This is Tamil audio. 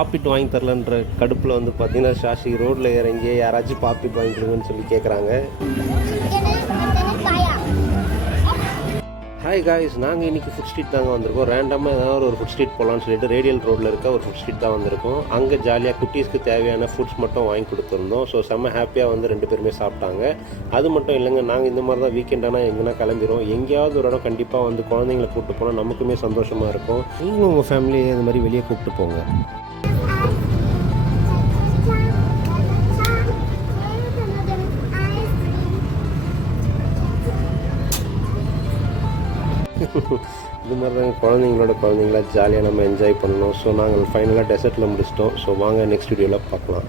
பாப்பிட் வாங்கி தரலன்ற கடுப்பில் வந்து பார்த்தீங்கன்னா ஷாஷி ரோட்டில் இறங்கி யாராச்சும் பாப்பிட் வாங்கி கொடுங்கன்னு சொல்லி கேட்குறாங்க. ஹாய் காய்ஸ், நாங்கள் இன்றைக்கி ஃபுட் ஸ்ட்ரீட் தாங்க வந்திருக்கோம். ரேண்டமாக ஏதாவது ஒரு ஃபுட் ஸ்ட்ரீட் போகலான்னு சொல்லிட்டு ரேடியல் ரோட்டில் இருக்க ஒரு ஃபுட் ஸ்ட்ரீட் தான் வந்திருக்கோம். அங்கே ஜாலியாக குட்டீஸ்க்கு தேவையான ஃபுட்ஸ் மட்டும் வாங்கி கொடுத்துருந்தோம். ஸோ செம்ம ஹாப்பியாக வந்து 2 பேருமே சாப்பிட்டாங்க. அது மட்டும் இல்லைங்க, நாங்கள் இந்த மாதிரி தான் வீக்கெண்டானா எங்கன்னா கிளம்பிடுவோம். எங்கேயாவது ஒரு இடம் கண்டிப்பாக வந்து குழந்தைங்களை கூப்பிட்டு போனால் நமக்குமே சந்தோஷமாக இருக்கும். நீங்களும் உங்கள் ஃபேமிலியை இது மாதிரி வெளியே கூப்பிட்டு போங்க. இது மாதிரி தான் குழந்தைங்களா ஜாலியாக நம்ம என்ஜாய் பண்ணணும். ஸோ நாங்கள் ஃபைனலாக டெசர்ட்டில் முடிச்சிட்டோம். ஸோ வாங்க நெக்ஸ்ட் வீடியோவில் பார்க்கலாம்.